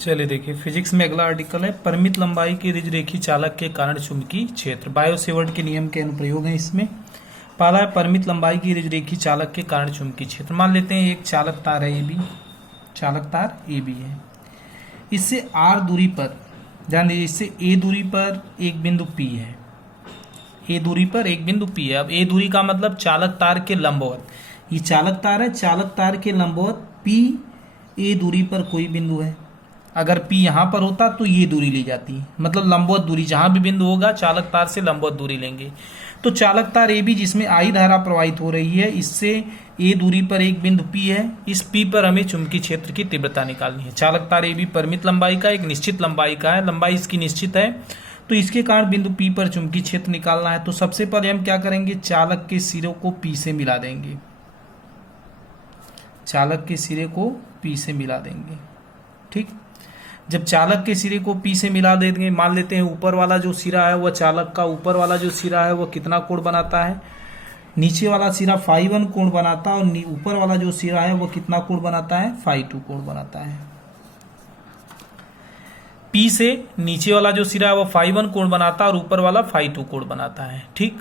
चलिए देखिए, फिजिक्स में अगला आर्टिकल है परिमित लंबाई के रिजरेखी चालक के कारण चुंबकीय क्षेत्र। बायो-सेवर्ट के नियम के अनुप्रयोग हैं इसमें। पहला है परिमित लंबाई की रिजरेखी चालक के कारण चुंबकीय क्षेत्र। मान लेते हैं एक चालक तार है AB, चालक तार AB है। इससे R दूरी पर, ध्यान दीजिए, इससे A दूरी पर एक बिंदु P है। A दूरी पर एक बिंदु P है। अब A दूरी का मतलब चालक तार के लंबवत, ये चालक तार है, चालक तार के लंबवत P A दूरी पर कोई बिंदु है। अगर P यहाँ पर होता तो ये दूरी ली जाती, मतलब लंबवत दूरी, जहां भी बिंदु होगा चालक तार से लंबवत दूरी लेंगे। तो चालक तार AB जिसमें I धारा प्रवाहित हो रही है, इससे A दूरी पर एक बिंदु P है। इस P पर हमें चुंबकीय क्षेत्र की तीव्रता निकालनी है। चालक तार AB परिमित लंबाई का, एक निश्चित लंबाई का है, लंबाई इसकी निश्चित है, तो इसके कारण बिंदु P पर चुंबकीय क्षेत्र निकालना है। तो सबसे पहले हम क्या करेंगे, चालक के सिरों को P से मिला देंगे। चालक के सिरे को P से मिला देंगे। ठीक, जब चालक के सिरे को P से मिला देंगे, मान लेते हैं ऊपर वाला जो सिरा है वह चालक का ऊपर वाला जो सिरा है वह कितना कोण बनाता है, नीचे वाला सिरा φ1 कोण बनाता है, और ऊपर वाला जो सिरा है वह कितना कोण बनाता है, φ2 कोण बनाता है। P से नीचे वाला जो सिरा है वह φ1 कोण बनाता है और ऊपर वाला φ2 कोण बनाता है। ठीक,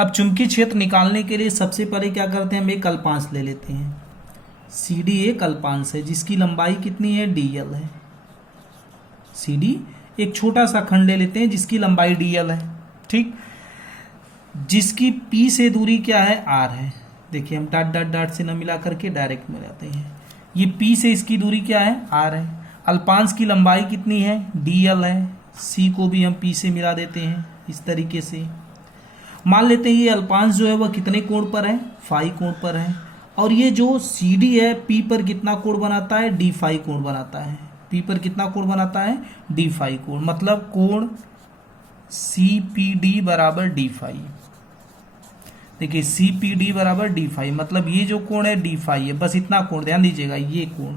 अब चुंबकीय क्षेत्र निकालने के लिए सबसे पहले क्या करते हैं, हम एक अल्पांश ले लेते हैं। CD एक अल्पांश है जिसकी लंबाई कितनी है, dl है। CD एक छोटा सा खंड ले लेते हैं जिसकी लंबाई dl है। ठीक, जिसकी P से दूरी क्या है, r है। देखिए हम डॉट डॉट डॉट से न मिला करके डायरेक्ट मिलाते हैं। ये P से इसकी दूरी क्या है, r है। अल्पांश की लंबाई कितनी है, dl है। C को भी हम P से मिला देते हैं इस तरीके से। मान लेते हैं ये अल्पांश जो है वह कितने कोण पर है, फाई कोण पर है, और ये जो CD है P पर कितना कोण बनाता है, d फाई कोण बनाता है। P पर कितना कोण बनाता है, d फाई कोण, मतलब कोण CPD बराबर d फाई। देखिए CPD बराबर d फाई, मतलब ये जो कोण है d फाई है, बस इतना कोण ध्यान दीजिएगा, ये कोण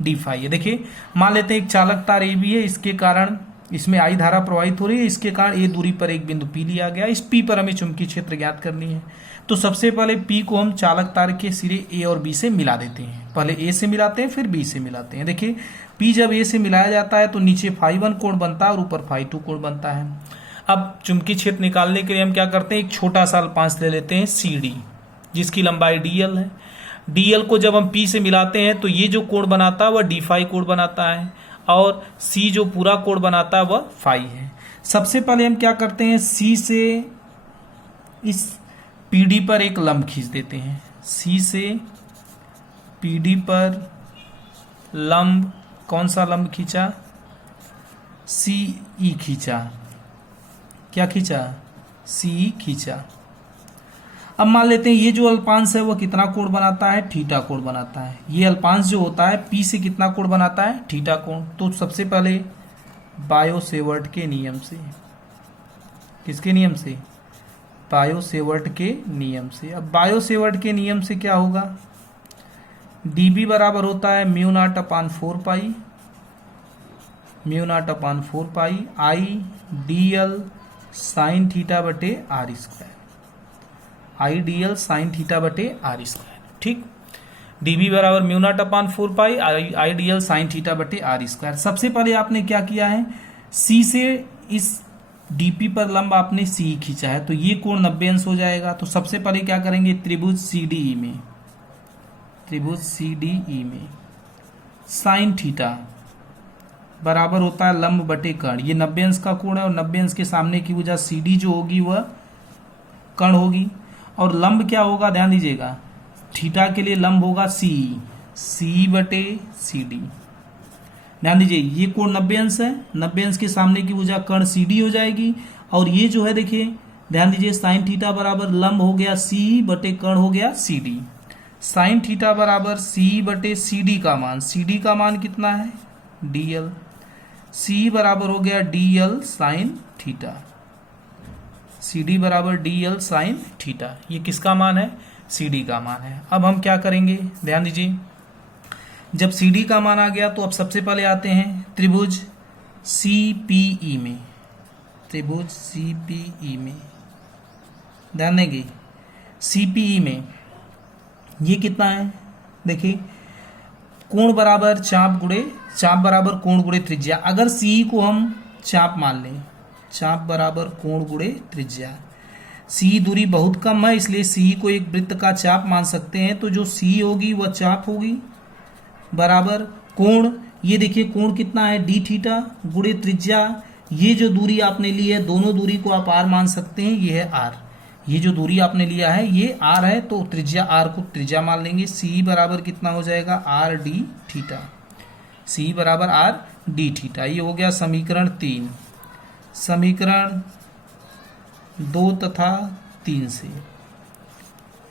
d फाई है। देखिए मान लेते हैं एक चालक तार AB है, इसके कारण इसमें I धारा प्रवाहित हो रही है, इसके कारण A दूरी पर एक बिंदु P लिया गया। इस P पर हमें चुंबकीय क्षेत्र ज्ञात करनी है। तो सबसे पहले P को हम चालक तार के सिरे A और B से मिला देते हैं। पहले A से मिलाते हैं फिर B से मिलाते हैं। देखिए P जब A से मिलाया जाता है तो नीचे φ1 कोण बनता है और ऊपर φ2 कोण बनता है। अब चुंबकीय क्षेत्र निकालने के लिए हम क्या करते हैं, एक छोटा सा अल्पांश ले लेते हैं CD जिसकी लंबाई dl है। dl को जब हम P से मिलाते हैं तो ये जो कोण बनाता है वह d फाई कोण बनाता है, और C जो पूरा कोण बनाता है वह फाई है। सबसे पहले हम क्या करते हैं, C से इस PD पर एक लंब खींच देते हैं। C से PD पर लंब, कौन सा लंब खींचा, CE खींचा। क्या खींचा, CE खींचा। अब मान लेते हैं ये जो अल्पांश है वह कितना कोण बनाता है, थीटा कोण बनाता है। ये अल्पांश जो होता है P से कितना कोण बनाता है, थीटा कोण। तो सबसे पहले बायो-सेवर्ट के नियम से, किसके नियम से, बायो-सेवर्ट के नियम से। अब बायो-सेवर्ट के नियम से क्या होगा, dB बराबर होता है mu naught upon 4 pi, mu naught upon 4 pi I dl sign theta बटे r square, I dl sign theta बटे r स्क्वायर। ठीक, dB बराबर mu not upon 4 pi I dl sign theta बटे r स्क्वायर। सबसे पहले आपने क्या किया है, C से इस DP पर लंब आपने CE खींचा है, तो ये कोण 90 अंश हो जाएगा। तो सबसे पहले क्या करेंगे, त्रिभुज CDE में, त्रिभुज CDE में साइन थीटा बराबर होता है लंब बटे कर्ण। ये 90 अंश का कोण है और 90 अंश के सामने की भुजा CD जो होगी वह कर्ण होगी, और लंब क्या होगा, ध्यान दीजिएगा, थीटा के लिए लंब होगा CE बटे CD। ध्यान दीजिए ये कोण 90 अंश है, 90 अंश के सामने की भुजा कर्ण CD हो जाएगी, और ये जो है देखिए ध्यान दीजिए साइन थीटा बराबर लंब हो गया CE बटे कर्ण हो गया CD। साइन थीटा बराबर CE बटे CD का मान, CD का मान कितना है, dl। CE बराबर हो गया dl साइन थीटा, CD बराबर dl साइन थीटा। ये किसका मान है, CD का मान है। अब हम क्या करेंगे, ध्यान दीजिए, जब CD का मान आ गया तो अब सबसे पहले आते हैं त्रिभुज CPE में, त्रिभुज CPE में ध्यान देंगे, CPE में ये कितना है, देखिए कोण बराबर चाप बराबर कोण गुणे त्रिज्या। अगर सी को हम चाप मान लें, चाप बराबर कोण गुणे त्रिज्या, सी दूरी बहुत कम है इसलिए सी को एक वृत्त का चाप मान सकते हैं। तो जो सी होगी वह चाप होगी बराबर कोण, ये देखिए कोण कितना है डी थीटा गुणे त्रिज्या। ये जो दूरी आपने ली है दोनों दूरी को आप आर मान सकते हैं, ये है आर। ये जो दूरी आपने लिया है ये आर है तो त्रिज्या आर को त्रिज्या मान लेंगे। सी बराबर कितना हो जाएगा आर डी थीटा, सी बराबर आर डी थीटा। ये हो गया समीकरण 3। समीकरण 2 तथा 3 से,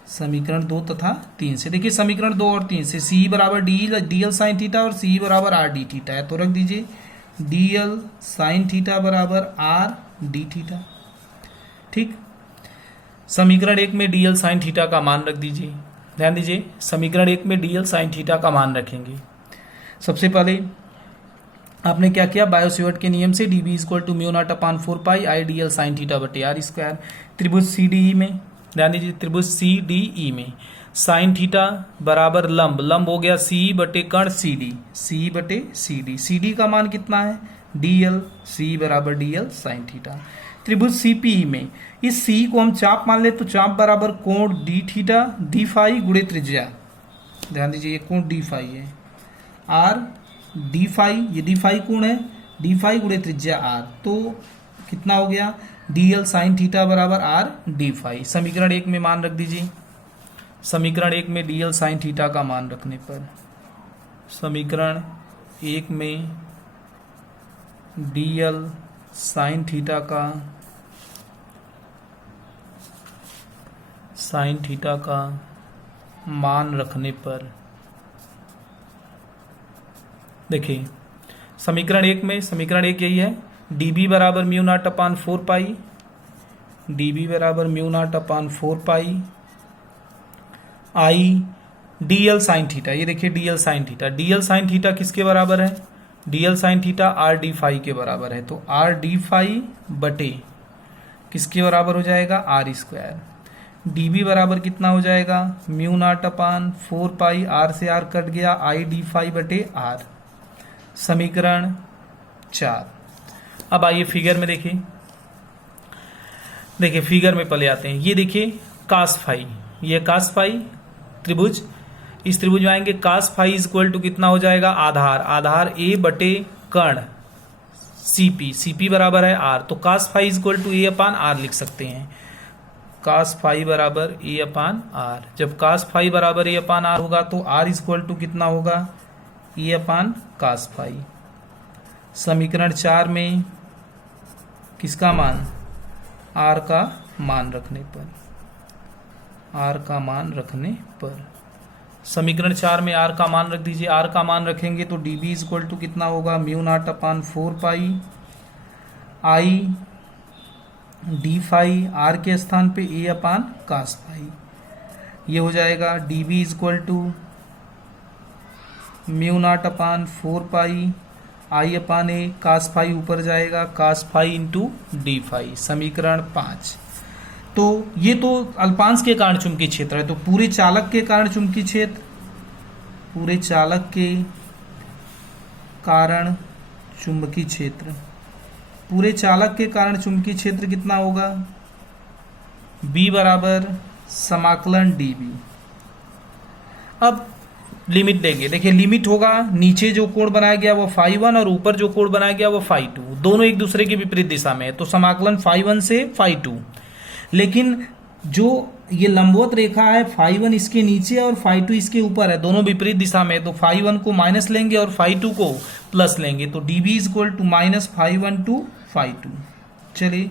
समीकरण 2 तथा 3 से देखिए समीकरण 2 और 3 से सी बराबर डी एल साइन थीटा और सी बराबर आर डी थीटा है, तो रख दीजिए डी एल साइन थीटा बराबर आर डी थीटा। ठीक, समीकरण 1 में डी एल साइन थीटा का मान रख दीजिए। ध्यान दीजिए समीकरण 1 में डी एल साइन थीटा का मान रखेंगे। सबसे पहले आपने क्या किया, बायोसेवर्ट के नियम से d b equal to mu not upon 4 pi i d l sine theta बटे आर स्क्वायर। त्रिभुज सी डी ई में, ध्यान दीजिए त्रिभुज सी डी ई में साइन थीटा बराबर लंब, लंब हो गया सी बटे कर्ण सी डी, सी बटे सी डी। सी डी का मान कितना है डी एल, सी बराबर डी एल साइन थीटा। त्रिभुज सी पी ई में इस सी को हम चाप मान ले तो चाप बराबर कोण डी थीटा डी फाई गुणे त्रिज्या। ध्यान दीजिए ये कोण डी फाई है, आर डी फाई, ये डी फाई कोण है, डी फाई गुणे त्रिज्या आर, तो कितना हो गया डी एल साइन थीटा बराबर आर डी फाई। समीकरण 1 में मान रख दीजिए। समीकरण 1 में डी एल साइन थीटा का मान रखने पर, समीकरण 1 में डी एल साइन थीटा का मान रखने पर देखिए समीकरण 1 में, समीकरण 1 यही है डी बी बराबर mu not upon 4 pi, d b बराबर mu not upon 4 pi i d l sine theta. ये देखिए d l sine theta, d l sine theta किसके बराबर है, d l sine theta r d phi के बराबर है, तो आर डी फाई बटे किसके बराबर हो जाएगा आर स्क्वायर। डी बी बराबर कितना हो जाएगा mu not upon 4 pi, r से आर कट गया, आई डी फाई बटे आर। समीकरण 4। अब आइए फिगर में देखिए, देखिए फिगर में पहले आते हैं। ये देखिए कास फाई, ये कास फाई त्रिभुज, इस त्रिभुज में आएंगे cos phi is equal to कितना हो जाएगा आधार, आधार ए बटे कर्ण सीपी, सीपी बराबर है आर, तो cos phi is equal to a upon r लिख सकते हैं। कास फाई बराबर ए अपान आर, जब कास फाई बराबर ए अपान आर होगा तो आर इज इक्वल टू कितना होगा ए अपान कास फाई। समीकरण 4 में किसका मान, आर का मान रखने पर, आर का मान रखने पर समीकरण 4 में आर का मान रख दीजिए। आर का मान रखेंगे तो d b is equal to कितना होगा mu not upon 4 pi i d phi, r के स्थान पे ए अपान कास फाई। ये हो जाएगा d b is equal to mu not upon 4 pi I upon A, cos phi ऊपर जाएगा, cos phi into D phi. समीकरण 5। तो ये तो अल्पांश के कारण चुंबकीय क्षेत्र है, तो पूरे चालक के कारण चुंबकीय क्षेत्र, पूरे चालक के कारण चुंबकीय क्षेत्र, पूरे चालक के कारण चुंबकीय क्षेत्र कितना होगा B बराबर समाकलन dB। अब लिमिट देंगे, देखिए लिमिट होगा, नीचे जो कोण बनाया गया वो φ1 और ऊपर जो कोण बनाया गया वो φ2, दोनों एक दूसरे के विपरीत दिशा में है, तो समाकलन φ1 से φ2। लेकिन जो ये लंबवत रेखा है φ1 इसके नीचे और φ2 इसके ऊपर है, दोनों विपरीत दिशा में है, तो φ1 को माइनस लेंगे और φ2 को प्लस लेंगे, तो dB is equal to minus φ1 to φ2। चलिए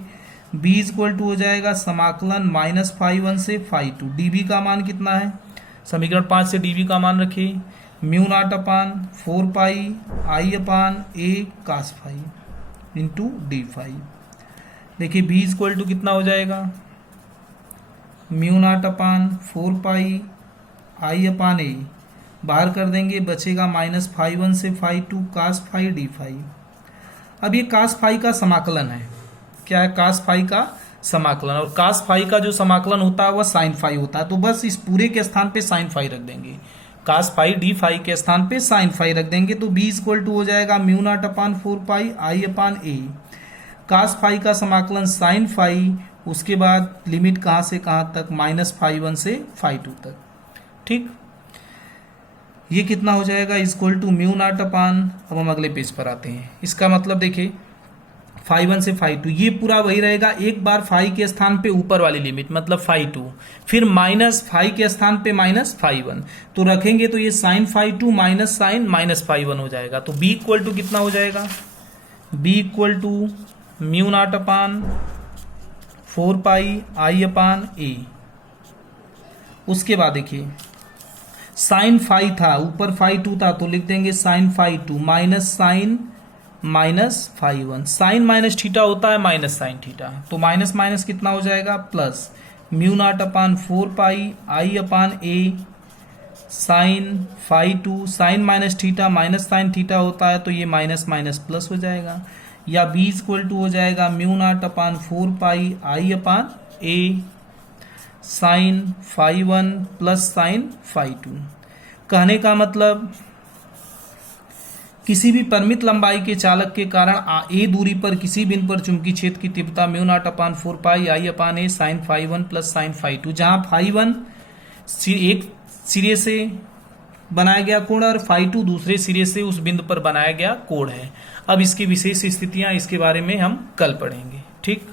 B इज इक्वल टू हो जाएगा समाकलन माइनस φ1 से φ2। dB का मान कितना है, समीकरण 5 से dB का मान रखिए mu not upon 4 pi I upon A cos phi into D phi. देखिए B इज इक्वल टू कितना हो जाएगा mu not upon 4 pi I upon ए, बाहर कर देंगे बचेगा माइनस φ1 से φ2 कास फाई डी फाई। अब ये कास फाई का समाकलन है, क्या है कास फाई का समाकलन, और कास फाई का जो समाकलन होता है वह साइन फाई होता है, तो बस इस पूरे के स्थान पे साइन फाई रख देंगे, cos फाई डी फाई के स्थान पे sin फाई रख देंगे तो b इक्वल टू हो जाएगा mu not upon 4 pi I upon A. cos phi का समाकलन sin फाई, उसके बाद लिमिट कहाँ से कहाँ तक, -φ1 से φ2 तक। ठीक, ये कितना हो जाएगा इक्वल टू म्यू नॉट अपान, अब हम अगले पेज पर आते हैं। इसका मतलब देखिए φ1 से φ2 ये पूरा वही रहेगा। एक बार फाई के स्थान पे ऊपर वाली लिमिट मतलब φ2, फिर माइनस फाई के स्थान पे -φ1 तो रखेंगे तो ये sin φ2 माइनस साइन -φ1 हो जाएगा। तो b इक्वल टू कितना हो जाएगा, b equal to mu not upon 4 pi I upon A. उसके बाद देखिए sin फाई था, ऊपर φ2 था तो लिख देंगे sin φ2 minus sine -φ1। Sine minus theta होता है माइनस साइन थीटा, तो माइनस माइनस कितना हो जाएगा plus mu not upon 4 pi I upon A sine φ2। Sine minus theta minus sine theta होता है तो ये माइनस माइनस प्लस हो जाएगा, या b इक्वल टू हो जाएगा mu not upon 4 pi I upon A sign φ1 plus sign φ2। कहने का मतलब किसी भी परिमित लंबाई के चालक के कारण ए दूरी पर किसी बिंदु पर चुंबकीय क्षेत्र की तीव्रता mu naught upon 4 pi I upon A sign φ1 plus sign φ2, जहां φ1 एक सिरे से बनाया गया कोण और φ2 दूसरे सिरे से उस बिंदु पर बनाया गया कोण है। अब इसकी विशेष स्थितियां, इसके बारे में हम कल पढ़ेंगे। ठीक।